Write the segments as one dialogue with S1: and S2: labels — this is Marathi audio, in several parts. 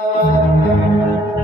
S1: Thank you.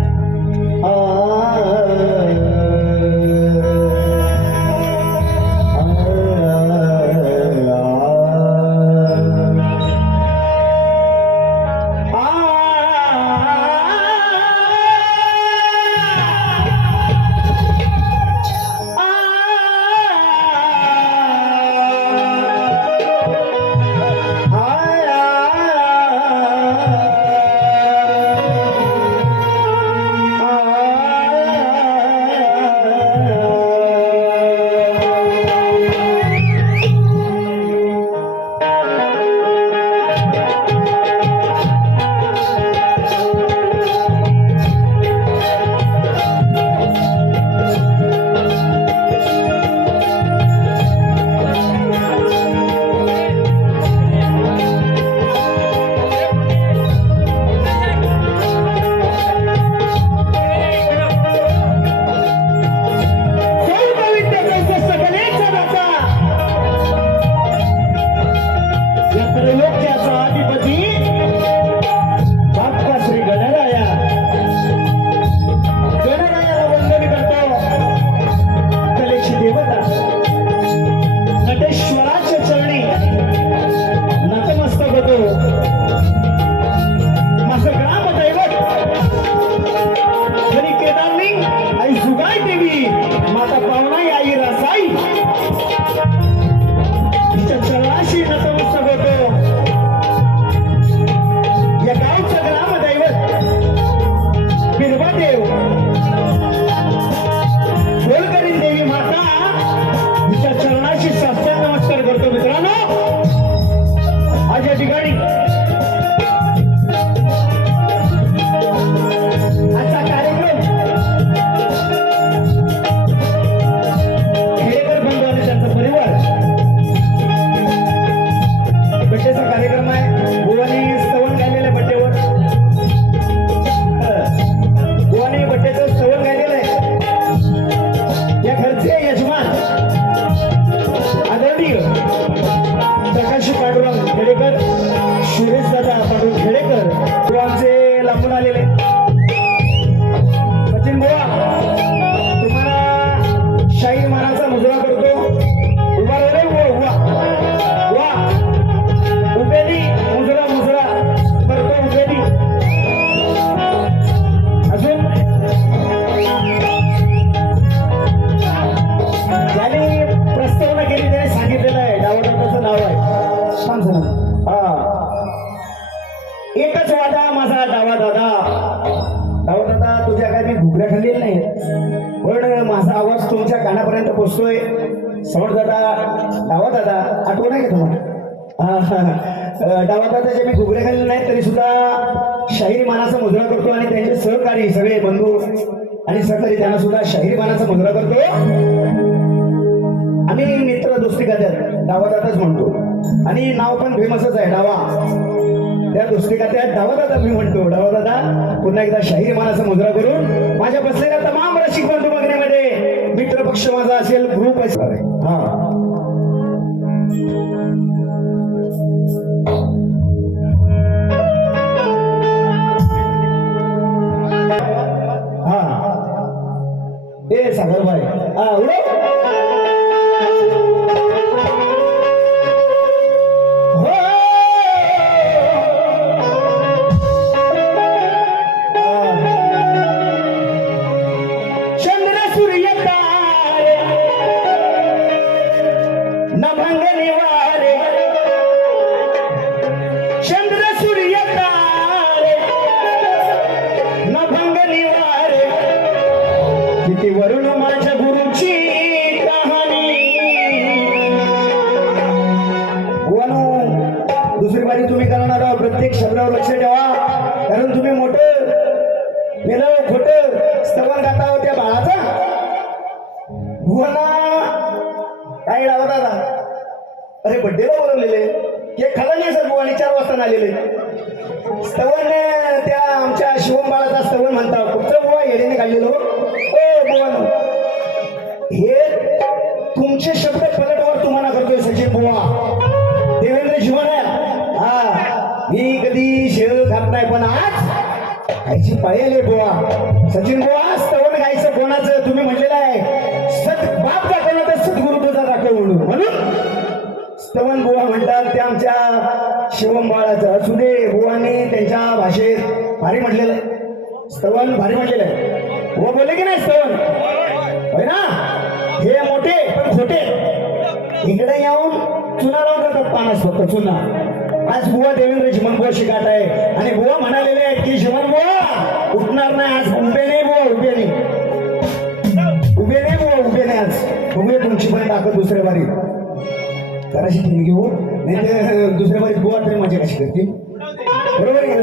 S1: माझा आवाज तुमच्या कानापर्यंत पोचतोय. समोर दादा डावा दादा आठवण आहे का तुम्हाला? हा, डावा दादाचे मी घुगरे खाल्ले नाही तरी सुद्धा शाहीर मानाचा मुजरा करतो आणि त्यांचे सहकारी सगळे बंधू आणि सहकारी त्यांना सुद्धा शाहीर मानाचा मुजरा करतो. आम्ही मित्र दोस्ती खात्यात डावा दादाच म्हणतो. आणि नाव पण फेमसच आहे डावा. त्या दोस्ती खात्यात डावा दादा मी म्हणतो. डावा दादा पुन्हा एकदा शाहीर मानाचा मुद्रा करून माझ्या बसलेल्या तमाम रसिक बंधू बघण्यामध्ये पक्ष माझा असेल ग्रुप असेल. हा. हा. ए सागर भाई हा दुसरी तुम्ही करणार आहात. प्रत्येक शब्दावर लक्ष ठेवा. कारण तुम्ही मोठं मेलं खोट स्तवन गाता हो त्या बाळाचा. भुवना काय लावत दादा अरे बड्डेला बोलवलेले. केक खाला नाही सर भुवानी चार वाजता आलेले स्तवन त्या आमच्या शिवम बाळाचा स्तवन म्हणता कुठचं बुवा येडेने काढलेलो हो. ओ बुवानो हे तुमचे शब्द पलटवर तुम्हाला करतोय सचिन बुवा. देवेंद्र जीवन आहे मी कधी शेळ खात नाही पण आज गायची पाळी आली बुवा. सचिन गोवा स्तवन गायचं कोणाचं? तुम्ही म्हटलेलं आहे. सत बाप दाखवला तर सद्गुरु तुझा दाखव म्हणून. म्हणून स्तवन गोवा म्हणतात ते आमच्या शिवम बाळाचं. असू दे बुवांनी त्यांच्या भाषेत भारी म्हटलेलं आहे. स्तवन भारी म्हटलेलं आहे. बुवा बोलले की नाही स्तवन होय ना? हे मोठे पण खोटे. इकडे येऊन चुना लावतात पानास फक्त चुना. आज बुवा देवेंद्र चिमन बुवा आहे. आणि बुवा म्हणालेले आहेत की जीवन बुवा उठणार नाही आज. उभे नाही बुवा उभे नाही. उभे नाही बुवा उभे नाही आज. तुम्ही तुमची पण टाकत दुसऱ्या बारीत कराशी ठेवी घेऊ. नाही दुसऱ्या बारीत बुवा तरी मजा कशी करतील? बरोबर आहे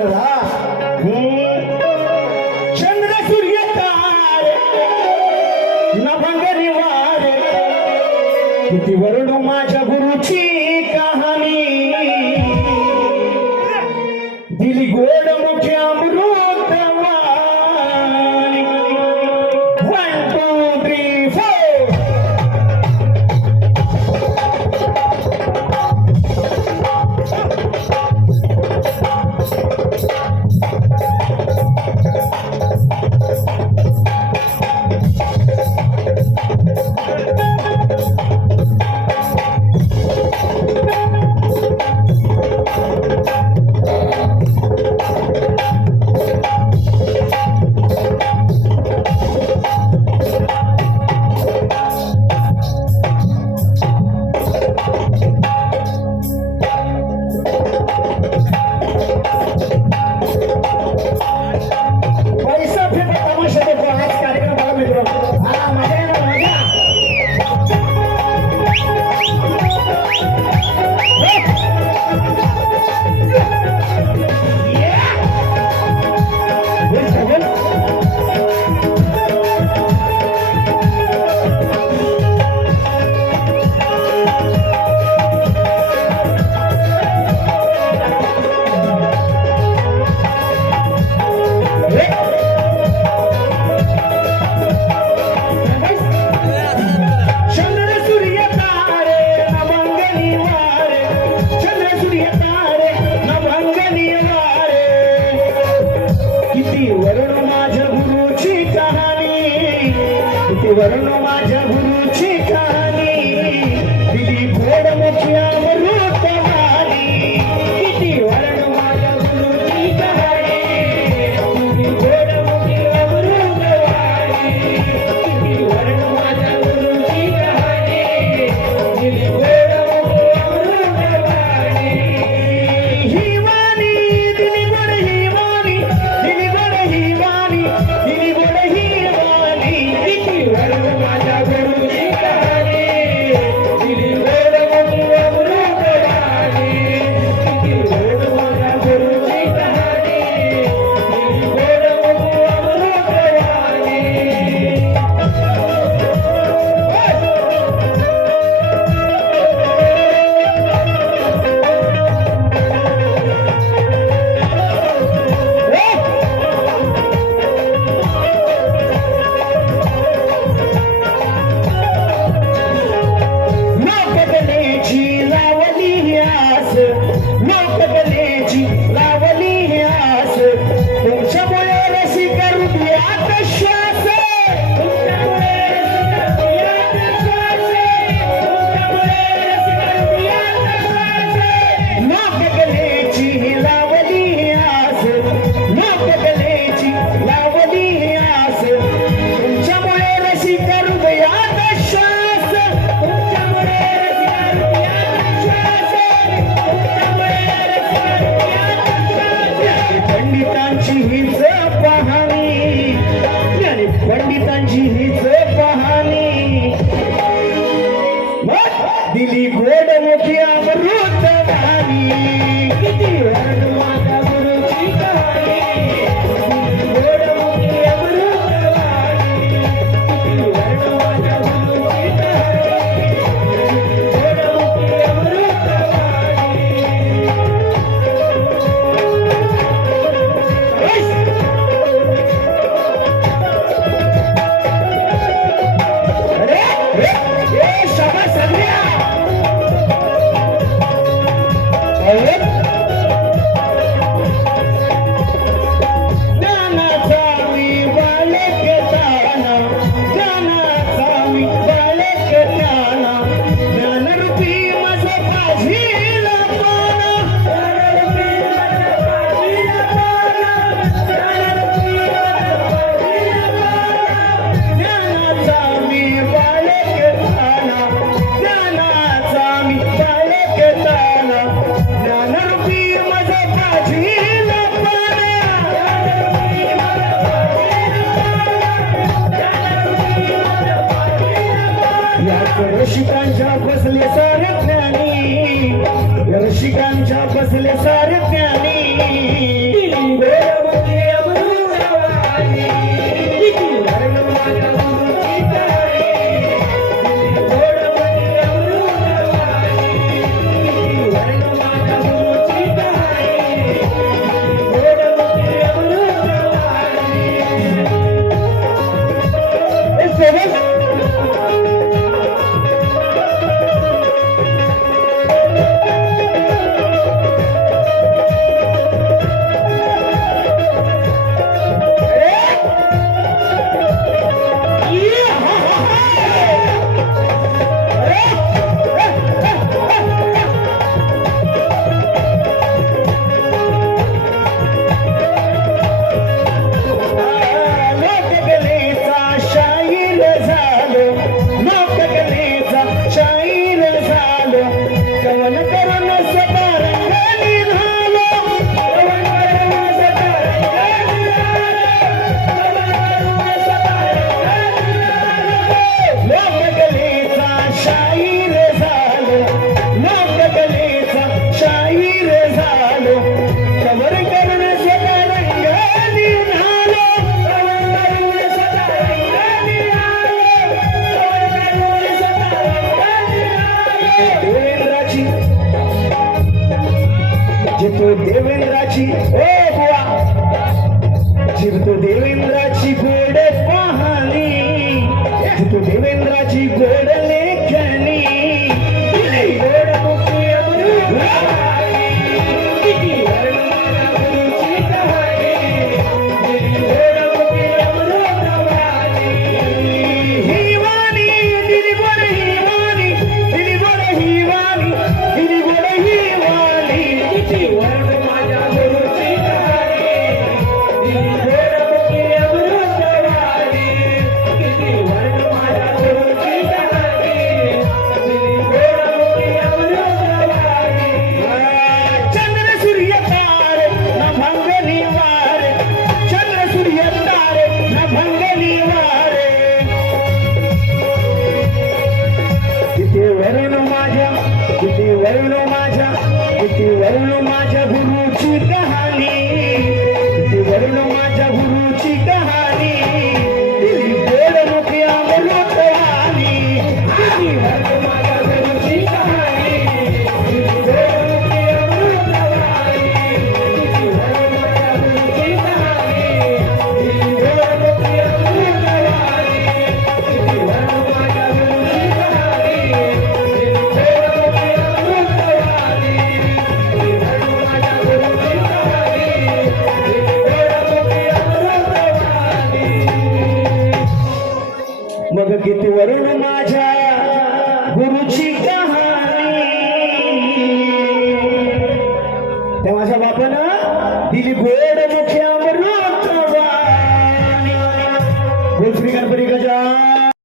S1: lugar dizer रसिकांच्या बसले सारे ज्ञानी रसिकांच्या बसले सारे ज्ञानी तू देवेंद्राची गोड